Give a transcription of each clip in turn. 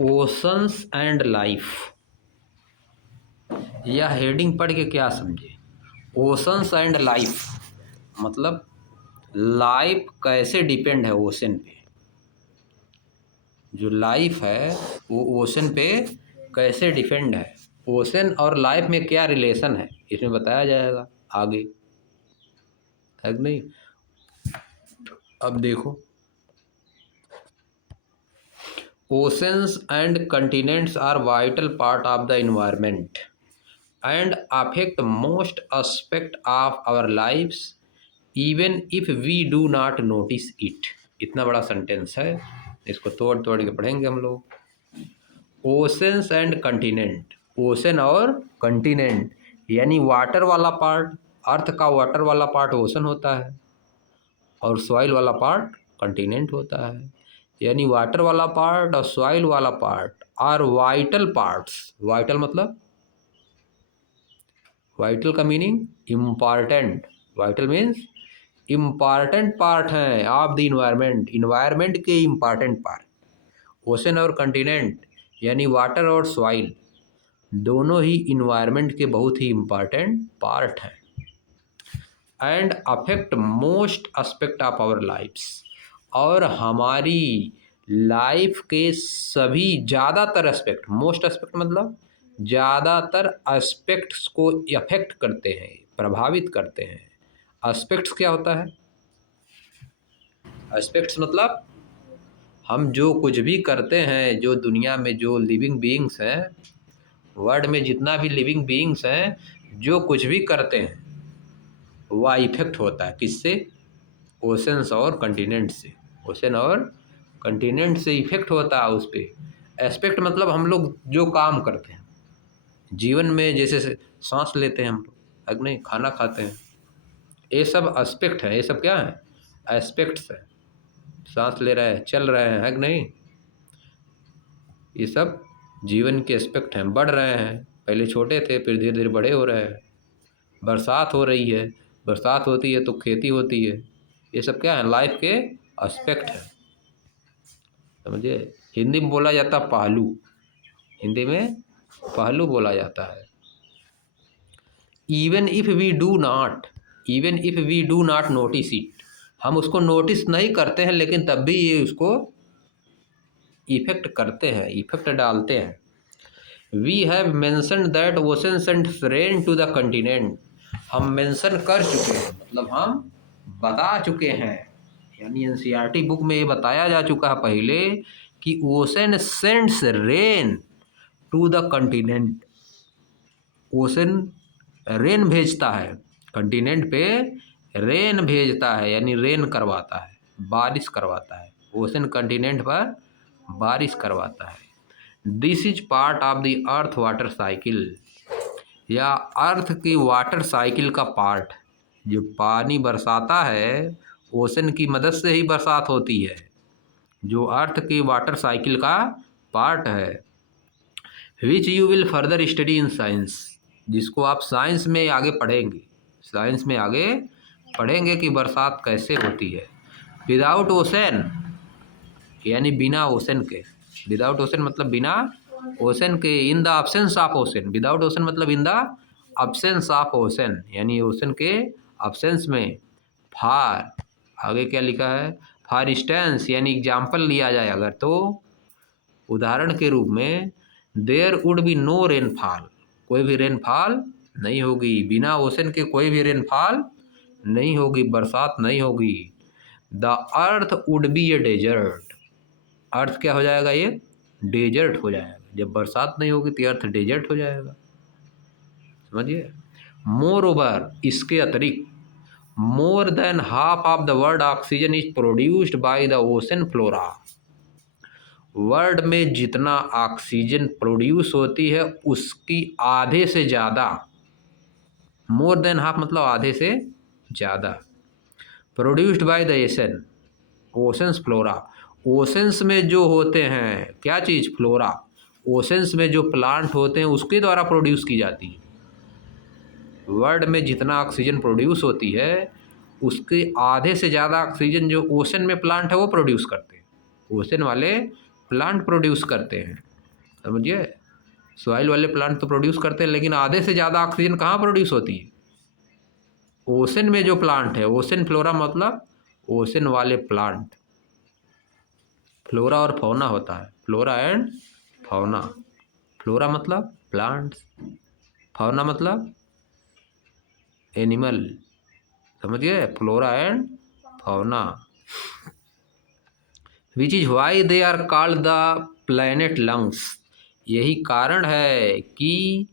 Oceans and life, यह heading पढ़ के क्या समझे। ओशंस एंड लाइफ मतलब लाइफ कैसे डिपेंड है ओशन पे, जो लाइफ है वो ओशन पे कैसे डिपेंड है, ओशन और लाइफ में क्या रिलेशन है, इसमें बताया जाएगा आगे, है कि नहीं। अब देखो, oceans and continents are vital part of the environment and affect most aspect of our lives even if we do not notice it। इतना बड़ा सेंटेंस है, इसको तोड़ तोड़ के पढ़ेंगे हम लोग। ओशंस एंड कंटिनेंट, ओशन और कंटिनेंट यानी वाटर वाला पार्ट, अर्थ का वाटर वाला पार्ट ओशन होता है और सॉइल वाला पार्ट कंटिनेंट होता है। यानी वाटर वाला पार्ट और सॉइल वाला part are vital parts. Vital मतलब, वाइटल का meaning important, vital means important part हैं ऑफ द इन्वायरमेंट, इन्वायरमेंट के इम्पॉर्टेंट पार्ट। ओशन और कंटिनेंट यानी वाटर और सॉइल दोनों ही इन्वायरमेंट के बहुत ही इम्पॉर्टेंट पार्ट हैं। And affect most aspect of our lifes, और हमारी लाइफ के सभी ज़्यादातर एस्पेक्ट, मोस्ट एस्पेक्ट मतलब ज़्यादातर एस्पेक्ट्स को अफेक्ट करते हैं, प्रभावित करते हैं। एस्पेक्ट्स क्या होता है, एस्पेक्ट्स मतलब हम जो कुछ भी करते हैं, जो दुनिया में जो लिविंग बीइंग्स हैं, वर्ल्ड में जितना भी लिविंग बीइंग्स हैं, जो कुछ भी करते हैं वह इफेक्ट होता है किससे, ओशंस और कंटिनेंट से। ओशन और कंटिनेंट से इफेक्ट होता है उस पर। एस्पेक्ट मतलब हम लोग जो काम करते हैं जीवन में, जैसे सांस लेते हैं हम लोग, है नहीं, खाना खाते हैं, ये सब एस्पेक्ट है। ये सब क्या है, एस्पेक्ट्स है। सांस ले रहे हैं, चल रहे हैं, है कि नहीं, ये सब जीवन के एस्पेक्ट हैं। बढ़ रहे हैं, पहले छोटे थे फिर धीरे धीरे बड़े हो रहे हैं। बरसात हो रही है, बरसात होती है तो खेती होती है, ये सब क्या है, लाइफ के एस्पेक्ट है, समझिए। हिंदी में बोला जाता है पहलू, हिंदी में पहलू बोला जाता है। Even if we do not, even if we do not notice it, हम उसको नोटिस नहीं करते हैं लेकिन तब भी ये उसको इफेक्ट करते हैं, इफेक्ट डालते हैं। We have mentioned that ocean sends rain to the continent, हम मेंशन कर चुके हैं मतलब हम बता चुके हैं, यानी एनसीईआरटी बुक में ये बताया जा चुका है पहले कि ocean sends rain to the continent, ocean rain भेजता है कंटिनेंट पे, रेन भेजता है यानी रेन करवाता है, बारिश करवाता है, ओशन कंटिनेंट पर बारिश करवाता है। This is part of the earth water cycle, या अर्थ की वाटर साइकिल का पार्ट। जो पानी बरसाता है ओशन की मदद से ही बरसात होती है, जो अर्थ की वाटर साइकिल का पार्ट है। Which you will further study in science, जिसको आप साइंस में आगे पढ़ेंगे, साइंस में आगे पढ़ेंगे कि बरसात कैसे होती है। विदाउट ओशन यानी बिना ओशन के, विदाउट ओशन मतलब बिना ओशन के, in the absence of ocean, without ocean मतलब in the absence of ocean यानी ओशन के अब्सेंस में। फार, आगे क्या लिखा है, फॉर इंस्टेंस यानी एग्जाम्पल लिया जाए अगर तो, उदाहरण के रूप में, there would be no rainfall, कोई भी रेनफॉल नहीं होगी, बिना ओशन के कोई भी रेनफॉल नहीं होगी, बरसात नहीं होगी। The earth would be a desert, earth क्या हो जाएगा, ये डेजर्ट हो जाएगा, जब बरसात नहीं होगी तो अर्थ डेजर्ट हो जाएगा, समझिए। मोर ओवर, इसके अतिरिक्त, more than half of the world oxygen is produced by the ocean flora, world में जितना ऑक्सीजन प्रोड्यूस होती है उसकी आधे से ज़्यादा, मोर देन हाफ मतलब आधे से ज़्यादा, produced by the ocean, oceans flora, oceans में जो होते हैं क्या चीज़, फ्लोरा, ओशंस में जो प्लांट होते हैं उसके द्वारा प्रोड्यूस की जाती है। वर्ल्ड में जितना ऑक्सीजन प्रोड्यूस होती है उसके आधे से ज़्यादा ऑक्सीजन जो ओशन में प्लांट है वो प्रोड्यूस करते हैं, ओशन वाले प्लांट प्रोड्यूस करते हैं। समझिए। सॉइल वाले प्लांट तो प्रोड्यूस करते हैं, लेकिन आधे से ज़्यादा ऑक्सीजन कहाँ प्रोड्यूस होती है? ओशन में जो प्लांट है, ओशन फ्लोरा मतलब ओशन वाले प्लांट। फ्लोरा और फौना होता है, फ्लोरा एंड फौना। फ्लोरा मतलब प्लांट्स, फौना मतलब एनिमल। समझिए, flora and fauna. Which is why they are called the planet lungs. यही कारण है कि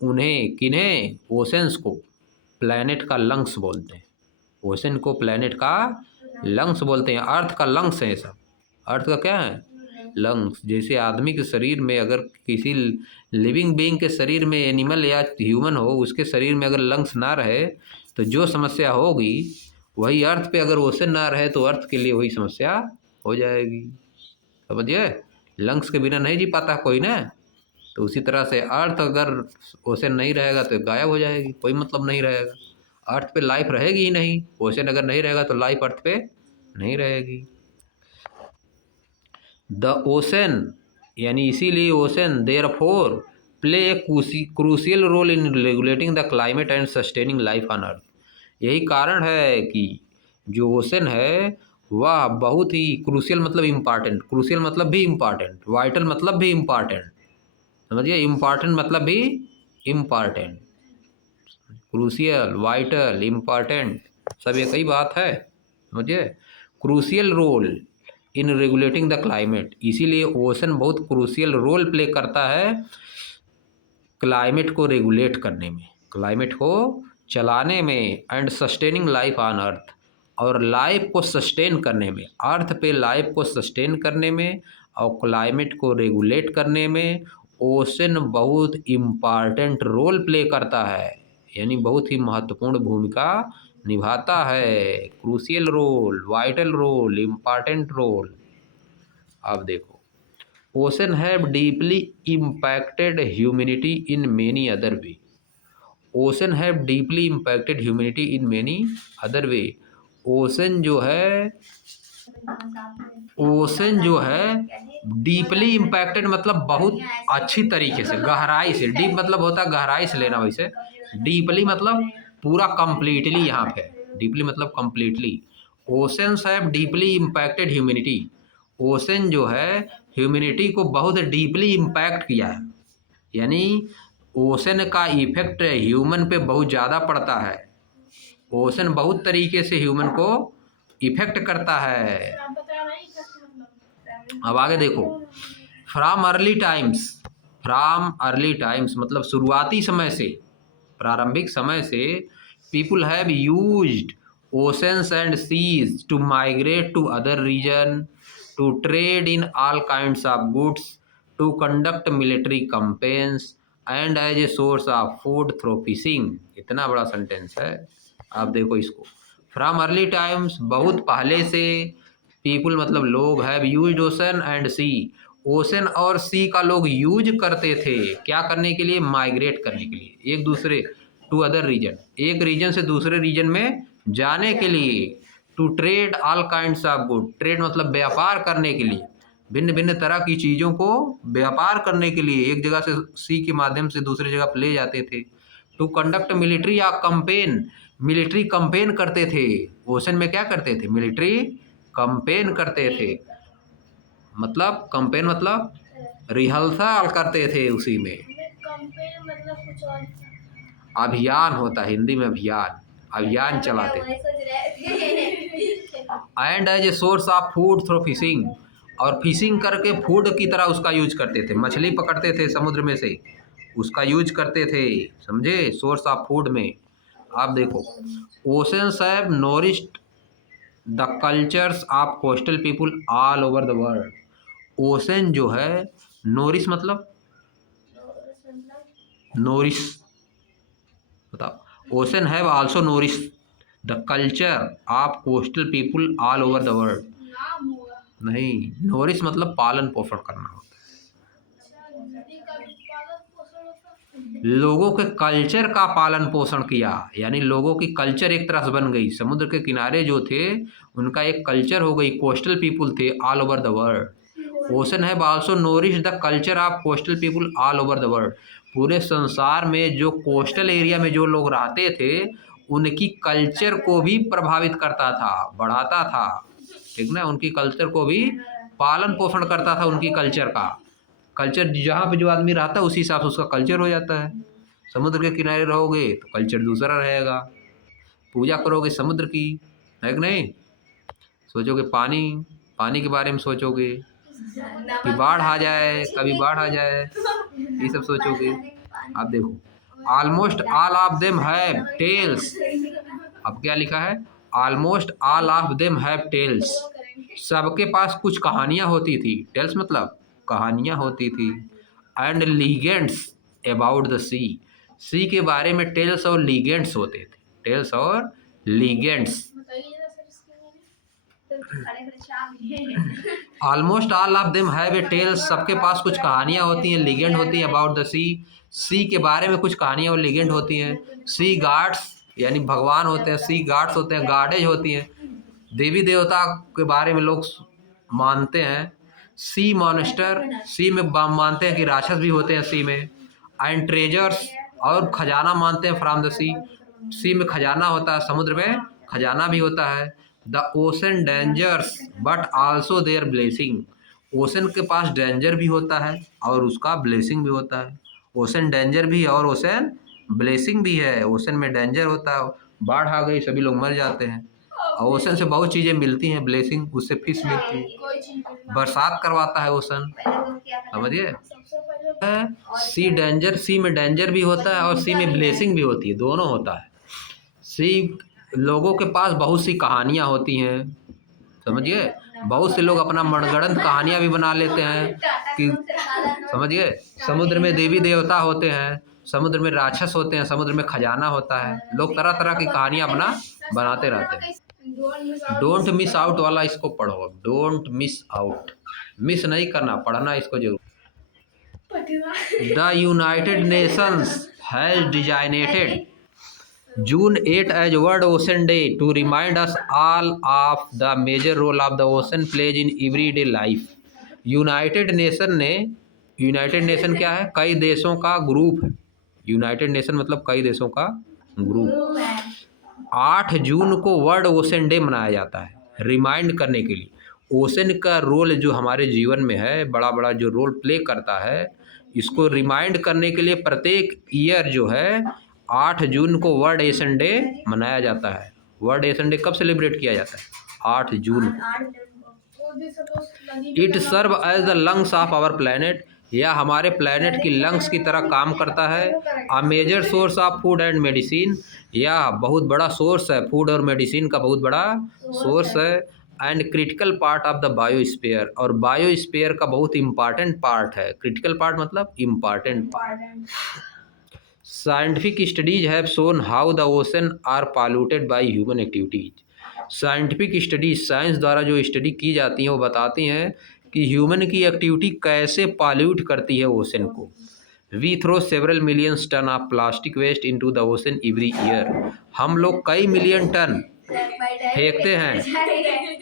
उन्हें, किन्हें, ओशंस को प्लैनेट का लंग्स बोलते हैं। ओशन को प्लैनेट का लंग्स बोलते हैं। अर्थ का लंग्स है सब। अर्थ का क्या है? लंग्स। जैसे आदमी के शरीर में अगर किसी लिविंग बीइंग के शरीर में, एनिमल या ह्यूमन हो, उसके शरीर में अगर लंग्स ना रहे तो जो समस्या होगी, वही अर्थ पे अगर ओशन ना रहे तो अर्थ के लिए वही समस्या हो जाएगी। समझिए, लंग्स के बिना नहीं जी पाता कोई ना। तो उसी तरह से अर्थ अगर ओशन नहीं रहेगा तो गायब हो जाएगी, कोई मतलब नहीं रहेगा। अर्थ पे लाइफ रहेगी ही नहीं। ओशन अगर नहीं रहेगा तो लाइफ अर्थ पे नहीं रहेगी। द ओशन, यानी इसीलिए ocean therefore play a crucial role in regulating the climate and sustaining life on earth. यही कारण है कि जो ओशन है वह बहुत ही क्रूशियल मतलब इम्पॉर्टेंट, क्रूशियल मतलब भी इम्पॉर्टेंट, वाइटल मतलब भी इम्पॉर्टेंट। समझिए, इम्पॉर्टेंट मतलब भी इम्पॉर्टेंट, क्रूशियल, वाइटल, इम्पॉर्टेंट सब एक ही बात है। समझिए, crucial role in regulating the climate, इसीलिए ओशन बहुत क्रूशियल रोल प्ले करता है क्लाइमेट को रेगुलेट करने में, क्लाइमेट को चलाने में, एंड सस्टेनिंग लाइफ ऑन अर्थ, और लाइफ को सस्टेन करने में, अर्थ पे लाइफ को सस्टेन करने में और क्लाइमेट को रेगुलेट करने में ओशन बहुत इम्पॉर्टेंट रोल प्ले करता है, यानी बहुत ही महत्वपूर्ण भूमिका निभाता है। Crucial role, vital role, important role. अब देखो, ocean have deeply impacted humanity in many other way. Ocean have deeply impacted humanity in many other way. Ocean जो है, ओशन जो है डीपली इम्पैक्टेड मतलब बहुत अच्छी तरीके से, गहराई से। डीप मतलब होता है गहराई से लेना, वैसे डीपली मतलब पूरा कंप्लीटली। यहाँ पे डीपली मतलब completely. Oceans have deeply impacted humanity. Ocean जो है ह्यूमैनिटी को बहुत डीपली इम्पैक्ट किया है, यानी ओशन का इफेक्ट ह्यूमन पे बहुत ज़्यादा पड़ता है। ओशन बहुत तरीके से ह्यूमन को इफेक्ट करता है। अब आगे देखो, from early times, from early times मतलब शुरुआती समय से, प्रारंभिक समय से, people have used oceans and seas to migrate to other region, to trade in all kinds of goods, to conduct military campaigns and as a source of food through fishing. इतना बड़ा sentence है। आप देखो इसको, from early times बहुत पहले से, people मतलब लोग, have used ocean and sea, ocean और सी का लोग यूज करते थे क्या करने के लिए? माइग्रेट करने के लिए, एक दूसरे, टू अदर रीजन, एक रीजन से दूसरे रीजन में जाने के लिए, to trade all kinds of good, trade मतलब व्यापार करने के लिए, भिन्न भिन्न तरह की चीज़ों को व्यापार करने के लिए एक जगह से सी के माध्यम से दूसरी जगह पर ले जाते थे। टू कंडक्ट मिलिट्री या कंपेन, मिलिट्री कंपेन करते थे। ओशन में क्या करते थे? मिलिट्री कंपेन करते थे। मतलब कंपेन मतलब रिहर्सल करते थे, उसी में मतलब कुछ और अभियान होता है हिंदी में, अभियान, अभियान चलाते थे। And as a source of food through fishing, और फिशिंग करके फूड की तरह उसका यूज करते थे। मछली पकड़ते थे समुद्र में से, उसका यूज करते थे। समझे? सोर्स ऑफ फूड में। आप देखो, oceans have nourished the cultures of coastal people all over the world. Ocean जो है, नोरिश मतलब नोरिश, बताओ। Ocean have also nourish the culture of coastal people all over the world. नहीं, nourish मतलब पालन पोषण करना होता है। लोगों के कल्चर का पालन पोषण किया, यानी लोगों की कल्चर एक तरह से बन गई। समुद्र के किनारे जो थे उनका एक कल्चर हो गई, कोस्टल पीपुल थे all over the world. Ocean have also nourish the culture of coastal people all over the world. पूरे संसार में जो कोस्टल एरिया में जो लोग रहते थे उनकी कल्चर को भी प्रभावित करता था, बढ़ाता था, ठीक ना, उनकी कल्चर को भी पालन पोषण करता था। उनकी कल्चर का कल्चर जहाँ पे जो आदमी रहता है उसी हिसाब से उसका कल्चर हो जाता है। समुद्र के किनारे रहोगे तो कल्चर दूसरा रहेगा, पूजा करोगे समुद्र की, है कि नहीं, सोचोगे पानी, पानी के बारे में सोचोगे कि बाढ़ आ जाए, कभी बाढ़ आ जाए, ये सब सोचोगे। आप देखो almost all of them have tales. अब क्या लिखा है, almost all of them have tales. सबके पास कुछ कहानियां होती थी, टेल्स मतलब कहानियां होती थी। एंड लीजेंड्स अबाउट द सी, सी के बारे में टेल्स और लीजेंड्स होते थे, टेल्स और legends. Almost all of them have a tales, सबके पास कुछ कहानियां होती हैं, लीजेंड होती है अबाउट द सी, सी के बारे में कुछ कहानियां और लीजेंड होती हैं। सी गाड्स यानी भगवान होते हैं, सी गाड्स होते हैं, गाडेज होती हैं, देवी देवता के बारे में लोग मानते हैं। सी मॉन्स्टर, सी में मानते हैं कि राक्षस भी होते हैं सी में। एंड ट्रेजर्स, और खजाना मानते हैं फ्रॉम द सी, सी में खजाना होता है, समुद्र में खजाना भी होता है। The ocean dangers but also their blessing, ocean के पास डेंजर भी होता है और उसका ब्लेसिंग भी होता है। ओशन डेंजर भी है और ओशन ब्लेसिंग भी है। ओशन में डेंजर होता है, बाढ़ आ गई सभी लोग मर जाते हैं, और ओशन से बहुत चीज़ें मिलती हैं, ब्लेसिंग उससे फिश मिलती है, बरसात करवाता है ओशन, समझिए। सी डेंजर, सी में डेंजर भी होता है और सी में ब्लेसिंग भी होती है, दोनों होता है। सी लोगों के पास बहुत सी कहानियाँ होती हैं, समझिए, बहुत से लोग अपना मनगढ़ंत कहानियाँ भी बना लेते हैं कि, समझिए, समुद्र में देवी देवता होते हैं, समुद्र में राक्षस होते हैं, समुद्र में खजाना होता है, लोग तरह तरह की कहानियाँ अपना बनाते रहते हैं। डोंट मिस आउट वाला इसको पढ़ो, डोंट मिस आउट, मिस नहीं करना, पढ़ना इसको जरूर। The United Nations has designated June 8 as World Ocean Day to remind us all of the major role of the ocean plays in everyday life. United nation ने, United nation क्या है, कई देशों का ग्रुप है, यूनाइटेड नेशन मतलब कई देशों का ग्रुप। 8 जून को वर्ल्ड ओशन डे मनाया जाता है रिमाइंड करने के लिए। ओशन का रोल जो हमारे जीवन में है, बड़ा बड़ा जो रोल प्ले करता है, इसको रिमाइंड करने के लिए प्रत्येक ईयर जो है 8 जून को वर्ल्ड ओशन डे मनाया जाता है। वर्ल्ड ओशन डे कब सेलिब्रेट किया जाता है, 8 जून। It serve as the lungs of our planet, यह हमारे प्लैनेट की लंग्स की तरह काम करता है। A major source of food and medicine, यह बहुत बड़ा सोर्स है, फूड और मेडिसिन का बहुत बड़ा सोर्स है। And critical part of the biosphere, और बायोस्फीयर का बहुत इम्पॉर्टेंट पार्ट है। क्रिटिकल पार्ट मतलब important part. Scientific studies have shown how the ocean are polluted by human activities. Scientific studies, science द्वारा जो स्टडी की जाती हैं वो बताती हैं कि ह्यूमन की एक्टिविटी कैसे पॉल्यूट करती है ओशन को। We throw several millions ton of plastic waste into the ocean every year, हम लोग कई मिलियन टन फेंकते हैं,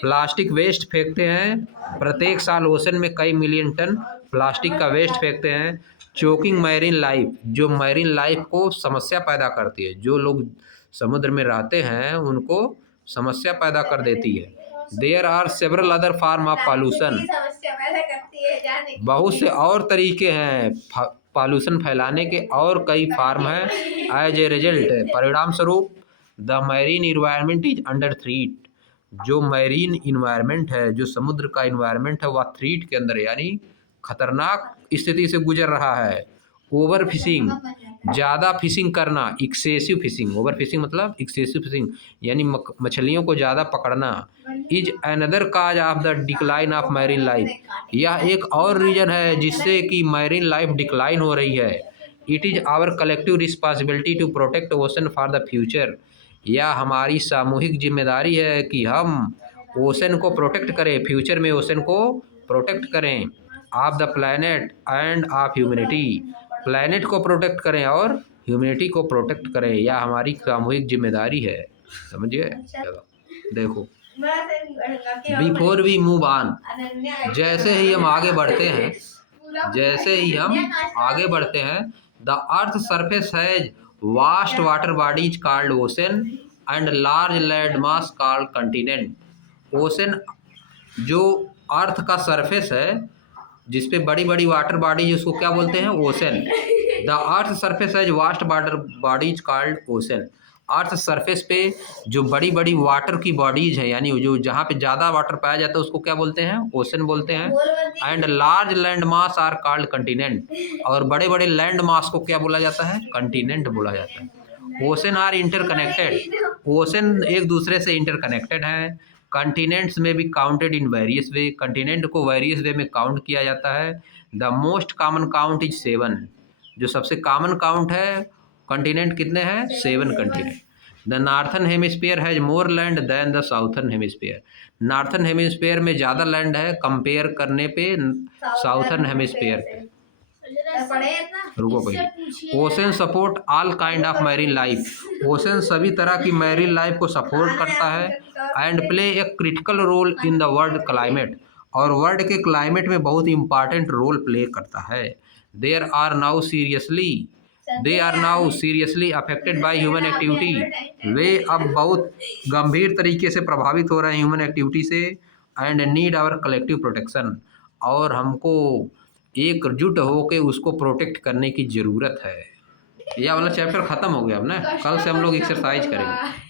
प्लास्टिक वेस्ट फेंकते हैं प्रत्येक साल ओशन में, कई मिलियन टन प्लास्टिक का वेस्ट फेंकते हैं। चोकिंग मैरीन लाइफ, जो मैरीन लाइफ को समस्या पैदा करती है, जो लोग समुद्र में रहते हैं उनको समस्या पैदा कर देती है। There are several other form of pollution, बहुत से और तरीके हैं पॉल्यूशन फैलाने के, और कई फार्म हैं। एज ए रिजल्ट, परिणाम स्वरूप the marine environment is under threat, जो मैरीन इन्वायरमेंट है, जो समुद्र का इन्वायरमेंट है, वह थ्रीट के अंदर यानी खतरनाक स्थिति से गुजर रहा है। ओवर फिशिंग, ज़्यादा फिशिंग करना, एक्सेसिव फिशिंग, ओवर फिशिंग मतलब एक्सेसिव फिशिंग यानी मछलियों को ज़्यादा पकड़ना। Is another cause of the decline of marine life, यह एक और रीजन है जिससे कि मैरीन लाइफ डिक्लाइन हो रही है। It is our collective responsibility to protect ocean for the future, यह हमारी सामूहिक जिम्मेदारी है कि हम ओशन को प्रोटेक्ट करें, फ्यूचर में ओशन को प्रोटेक्ट करें। Of the planet end of humanity, planet को प्रोटेक्ट करें और ह्यूमैनिटी को प्रोटेक्ट करें, यह हमारी सामूहिक जिम्मेदारी है, समझिए। देखो बिफोर वी मूव ऑन, जैसे ही हम आगे बढ़ते हैं, जैसे ही हम आगे बढ़ते हैं, the earth surface has vast water bodies called ocean and large land mass called continent. Ocean जो अर्थ का सरफेस है जिसपे बड़ी बड़ी वाटर बॉडीज, उसको क्या बोलते हैं? Ocean. The earth surface has vast water bodies called ocean. Earth surface पे जो बड़ी बड़ी वाटर की बॉडीज है, यानी जो जहाँ पे ज़्यादा वाटर पाया जाता है उसको क्या बोलते हैं? ओशन बोलते हैं। And large land mass are called continent, और बड़े बड़े लैंड मास को क्या बोला जाता है? कंटिनेंट बोला जाता है। ओशन आर इंटरकनेक्टेड, ओशन एक दूसरे से इंटरकनेक्टेड हैं। कंटिनेंट्स में भी counted in various way, continent को वेरियस वे में काउंट किया जाता है। The most common count is 7, जो सबसे कॉमन काउंट है कंटिनेंट कितने हैं? 7 continent. The northern hemisphere has more land than the southern hemisphere, northern hemisphere में ज़्यादा लैंड है कंपेयर करने पे साउथर्न हेमिस्फीयर पे। रुको भाई। Ocean support all kind of marine life, ocean सभी तरह की मैरीन लाइफ को सपोर्ट करता है। And play a critical role in the world climate, और वर्ल्ड के क्लाइमेट में बहुत इंपॉर्टेंट रोल प्ले करता है। They are now seriously affected by human activity, वे अब बहुत गंभीर तरीके से प्रभावित हो रहे हैं ह्यूमन एक्टिविटी से। And need our collective protection, और हमको एकजुट होकर उसको प्रोटेक्ट करने की ज़रूरत है। यह वाला चैप्टर ख़त्म हो गया अब ना, कल से हम लोग एक्सरसाइज करेंगे।